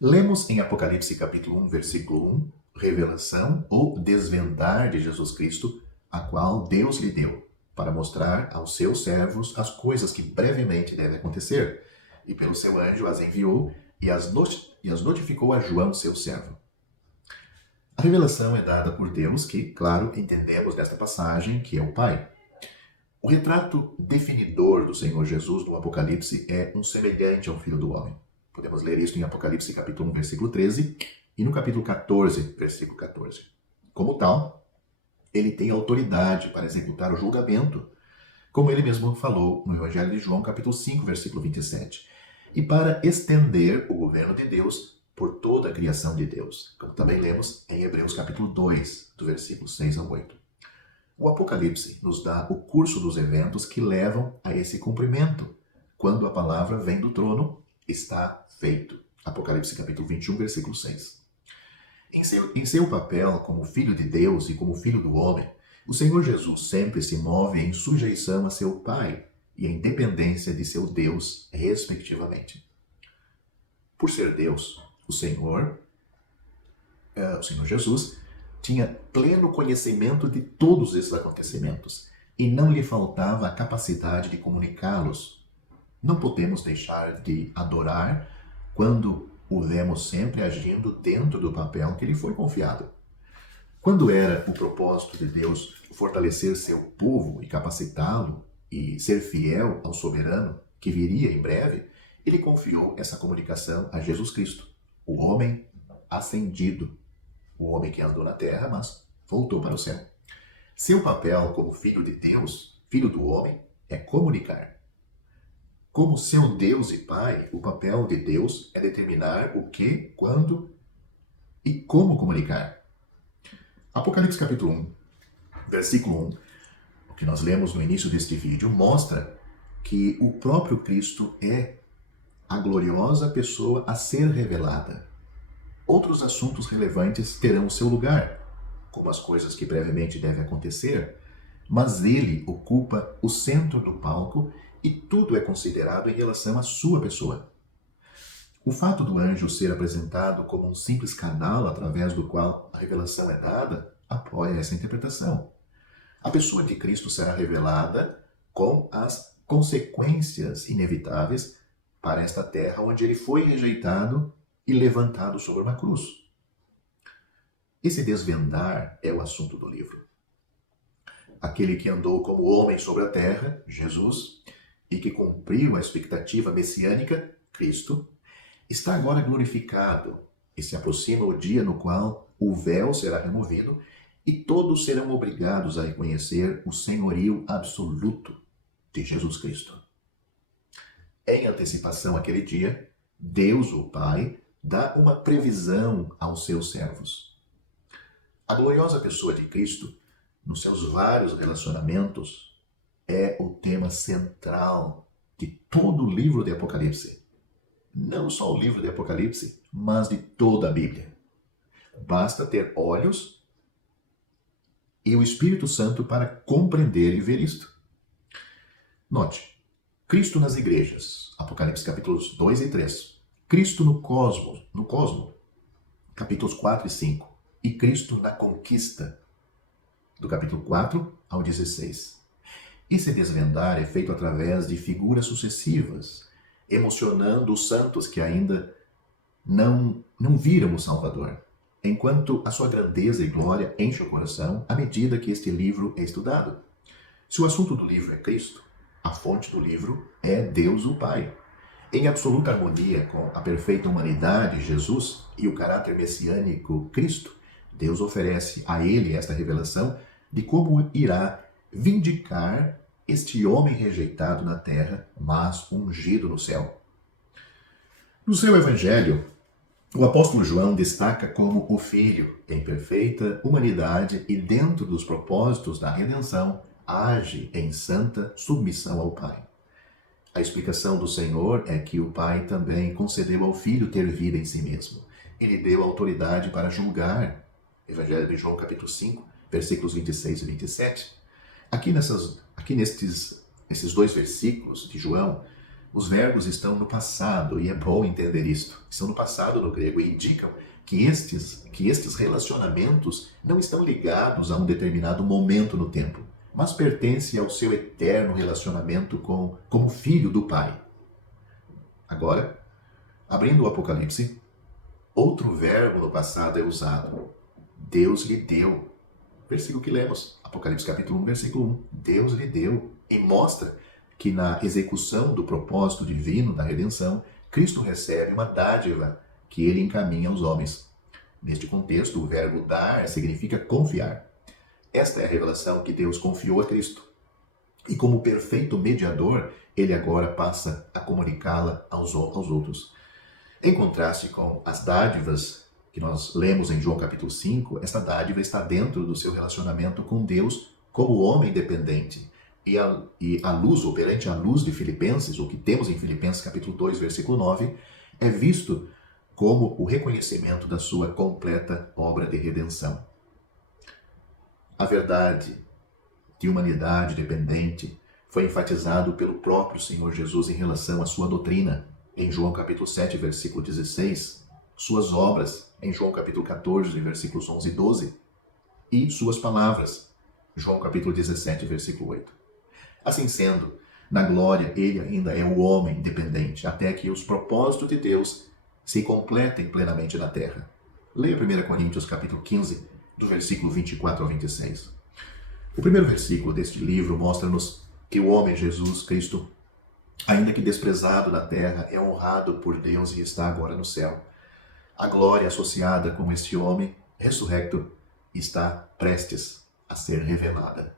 Lemos em Apocalipse capítulo 1, versículo 1, revelação ou desvendar de Jesus Cristo, a qual Deus lhe deu, para mostrar aos seus servos as coisas que brevemente devem acontecer, e pelo seu anjo as enviou e as notificou a João, seu servo. A revelação é dada por Deus, que, claro, entendemos desta passagem, que é o Pai. O retrato definidor do Senhor Jesus no Apocalipse é um semelhante ao Filho do Homem. Podemos ler isso em Apocalipse capítulo 1, versículo 13 e no capítulo 14, versículo 14. Como tal, ele tem autoridade para executar o julgamento, como ele mesmo falou no Evangelho de João, capítulo 5, versículo 27, e para estender o governo de Deus por toda a criação de Deus, como também lemos em Hebreus capítulo 2, do versículo 6 ao 8. O Apocalipse nos dá o curso dos eventos que levam a esse cumprimento, quando a palavra vem do trono, está feito. Apocalipse capítulo 21, versículo 6. Em seu papel como Filho de Deus e como Filho do Homem, o Senhor Jesus sempre se move em sujeição a seu Pai e em dependência de seu Deus, respectivamente. Por ser Deus, o Senhor Jesus tinha pleno conhecimento de todos esses acontecimentos e não lhe faltava a capacidade de comunicá-los. Não podemos deixar de adorar quando o vemos sempre agindo dentro do papel que lhe foi confiado. Quando era o propósito de Deus fortalecer seu povo e capacitá-lo e ser fiel ao soberano que viria em breve, ele confiou essa comunicação a Jesus Cristo, o homem ascendido, o homem que andou na terra, mas voltou para o céu. Seu papel como filho de Deus, filho do homem, é comunicar. Como seu Deus e Pai, o papel de Deus é determinar o que, quando e como comunicar. Apocalipse capítulo 1, versículo 1, o que nós lemos no início deste vídeo, mostra que o próprio Cristo é a gloriosa pessoa a ser revelada. Outros assuntos relevantes terão seu lugar, como as coisas que brevemente devem acontecer, mas ele ocupa o centro do palco e tudo é considerado em relação à sua pessoa. O fato do anjo ser apresentado como um simples canal através do qual a revelação é dada apoia essa interpretação. A pessoa de Cristo será revelada com as consequências inevitáveis para esta terra onde ele foi rejeitado e levantado sobre uma cruz. Esse desvendar é o assunto do livro. Aquele que andou como homem sobre a terra, Jesus, e que cumpriu a expectativa messiânica, Cristo, está agora glorificado e se aproxima o dia no qual o véu será removido e todos serão obrigados a reconhecer o senhorio absoluto de Jesus Cristo. Em antecipação àquele dia, Deus, o Pai, dá uma previsão aos seus servos. A gloriosa pessoa de Cristo, nos seus vários relacionamentos, é o tema central de todo o livro de Apocalipse. Não só o livro de Apocalipse, mas de toda a Bíblia. Basta ter olhos e o Espírito Santo para compreender e ver isto. Note, Cristo nas igrejas, Apocalipse capítulos 2 e 3. Cristo no cosmo, capítulos 4 e 5. E Cristo na conquista, do capítulo 4 ao 16. Esse desvendar é feito através de figuras sucessivas, emocionando os santos que ainda não viram o Salvador, enquanto a sua grandeza e glória enche o coração à medida que este livro é estudado. Se o assunto do livro é Cristo, a fonte do livro é Deus o Pai. Em absoluta harmonia com a perfeita humanidade, Jesus, e o caráter messiânico, Cristo, Deus oferece a ele esta revelação de como irá vindicar este homem rejeitado na terra, mas ungido no céu. No seu evangelho, o apóstolo João destaca como o Filho, em perfeita humanidade e dentro dos propósitos da redenção, age em santa submissão ao Pai. A explicação do Senhor é que o Pai também concedeu ao Filho ter vida em si mesmo. Ele deu autoridade para julgar, Evangelho de João capítulo 5, versículos 26 e 27, nesses dois versículos de João, os verbos estão no passado, e é bom entender isto. Estão no passado no grego e indicam que estes relacionamentos não estão ligados a um determinado momento no tempo, mas pertencem ao seu eterno relacionamento como filho do Pai. Agora, abrindo o Apocalipse, outro verbo no passado é usado. Deus lhe deu. Versículo que lemos, Apocalipse capítulo 1, versículo 1. Deus lhe deu. E mostra que na execução do propósito divino da redenção, Cristo recebe uma dádiva que ele encaminha aos homens. Neste contexto, o verbo dar significa confiar. Esta é a revelação que Deus confiou a Cristo. E como perfeito mediador, ele agora passa a comunicá-la aos outros. Em contraste com as dádivas que nós lemos em João capítulo 5, esta dádiva está dentro do seu relacionamento com Deus como homem dependente. E a luz, ou perante a luz de Filipenses, o que temos em Filipenses capítulo 2, versículo 9, é visto como o reconhecimento da sua completa obra de redenção. A verdade de humanidade dependente foi enfatizado pelo próprio Senhor Jesus em relação à sua doutrina, em João capítulo 7, versículo 16, suas obras, em João capítulo 14, versículos 11 e 12, e suas palavras, João capítulo 17, versículo 8. Assim sendo, na glória ele ainda é o homem dependente, até que os propósitos de Deus se completem plenamente na terra. Leia 1 Coríntios capítulo 15, do versículo 24 ao 26. O primeiro versículo deste livro mostra-nos que o homem Jesus Cristo, ainda que desprezado na terra, é honrado por Deus e está agora no céu. A glória associada com este homem ressurrecto está prestes a ser revelada.